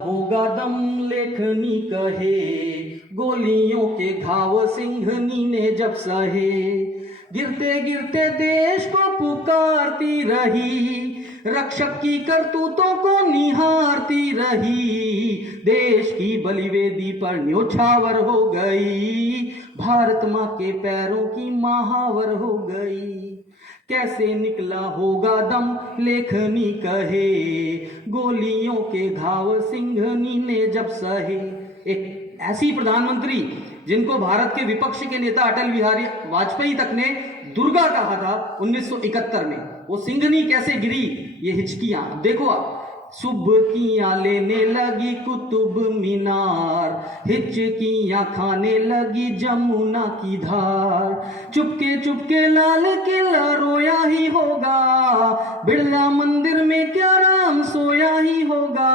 होगा दम लेखनी कहे, गोलियों के घाव सिंहनी ने जब सहे, गिरते गिरते देश को पुकारती रही, रक्षक की करतूतों को निहारती रही, देश की बलिवेदी पर न्योछावर हो गई, भारत माँ के पैरों की महावर हो गई। कैसे निकला होगा दम लेखनी कहे, गोलियों के घाव सिंहनी ने जब सहे। एक ऐसी प्रधानमंत्री जिनको भारत के विपक्ष के नेता अटल बिहारी वाजपेयी तक ने दुर्गा कहा था 1971 में, वो सिंहनी कैसे गिरी, ये हिचकियां देखो आप। सुबकियां लेने लगी कुतुब मीनार, हिचकियां खाने लगी जमुना की धार, चुपके चुपके लाल किला रोया ही होगा, बिरला मंदिर में क्या राम सोया ही होगा,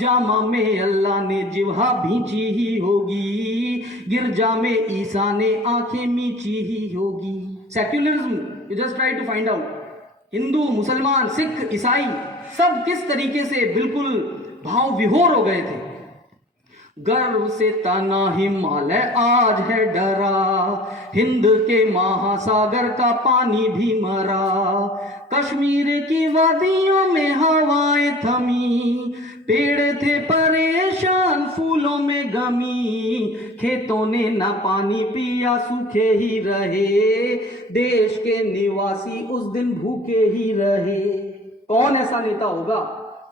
जामा में अल्लाह ने जिह्वा भींची ही होगी, गिरजा में ईसा ने आंखें मीची ही होगी। Secularism, you just try to find out, Hindu, Musalman, Sikh, ईसाई सब किस तरीके से बिल्कुल भाव विभोर हो गए थे। गर्व से तना हिमालय आज है डरा, हिंद के महासागर का पानी भी मरा, कश्मीर की वादियों में हवाएं थमी, पेड़ थे परेशान फूलों में गमी, खेतों ने ना पानी पिया सूखे ही रहे, देश के निवासी उस दिन भूखे ही रहे। कौन ऐसा नेता होगा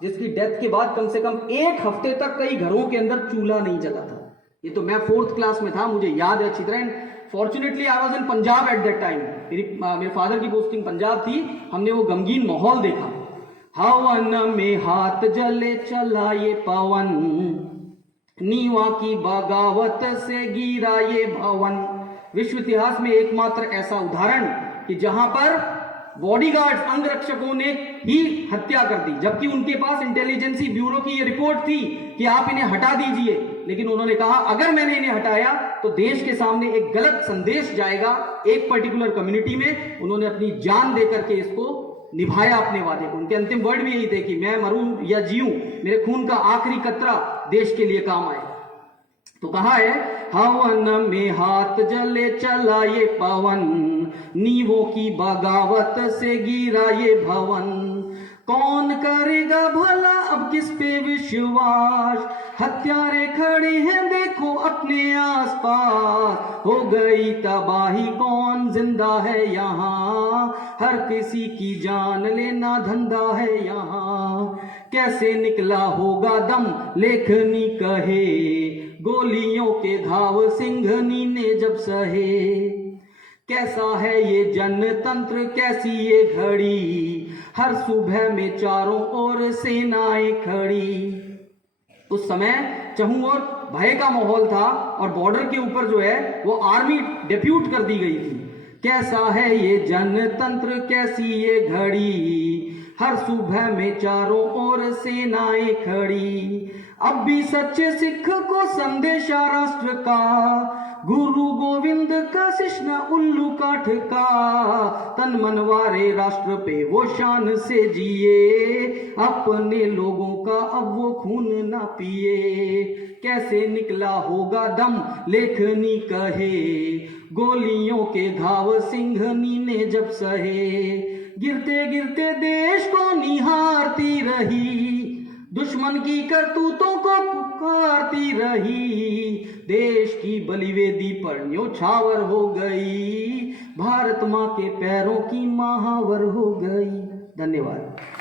जिसकी डेथ के बाद कम से कम एक हफ्ते तक कई घरों के अंदर चूल्हा नहीं जला था। ये तो मैं 4th क्लास में था, मुझे याद है अच्छी तरह। And fortunately I was in Punjab at that time, मेरे फादर की पोस्टिंग पंजाब थी, हमने वो गमगीन माहौल देखा। हवन में हाथ जले चला ये पवन, नीवा की बगावत से गिरा ये भवन। विश्व इतिहास में एकमात्र ऐसा उदाहरण कि जहां पर बॉडीगार्ड्स, अंगरक्षकों ने ही हत्या कर दी, जबकि उनके पास इंटेलिजेंसी ब्यूरो की ये रिपोर्ट थी कि आप इन्हें हटा दीजिए, लेकिन उन्होंने कहा अगर मैंने इन्हें हटाया तो देश के सामने एक गलत संदेश जाएगा एक पर्टिकुलर कम्युनिटी में। उन्होंने अपनी जान दे करके इसको निभाया, अपने वादे को। उनके अंतिम वर्ड भी यही थे कि मैं मरूं या जीऊं, मेरे खून का आखिरी कतरा देश के लिए काम आए। तो कहा है, हवन में हाथ जले चला ये पवन, नीवों की बगावत से गिरा ये भवन। कौन करेगा भला अब किस पे विश्वास, हत्यारे खड़े हैं देखो अपने आसपास, हो गई तबाही कौन जिंदा है यहाँ, हर किसी की जान लेना धंधा है यहाँ। कैसे निकला होगा दम लेखनी कहे, गोलियों के घाव सिंहनी ने जब सहे। कैसा है ये जनतंत्र, कैसी ये घड़ी, हर सुबह में चारों ओर सेनाएं खड़ी। उस समय चहुं ओर भय का माहौल था और बॉर्डर के ऊपर जो है वो आर्मी डेप्यूट कर दी गई थी। कैसा है ये जनतंत्र, कैसी ये घड़ी, हर सुबह में चारों ओर सेनाएं खड़ी। अब भी सच्चे सिख को संदेशा राष्ट्र का, गुरु गोविंद का शिष्ण उल्लू काठ का, तन मनवारे राष्ट्र पे वो शान से जिए, अपने लोगों का अब वो खून ना पिए। कैसे निकला होगा दम लेखनी कहे, गोलियों के घाव सिंहनी ने जब सहे। गिरते गिरते देश को निहारती रही, दुश्मन की करतूतों को पुकारती रही, देश की बलिवेदी पर न्योछावर हो गई, भारत माँ के पैरों की महावर हो गई। धन्यवाद।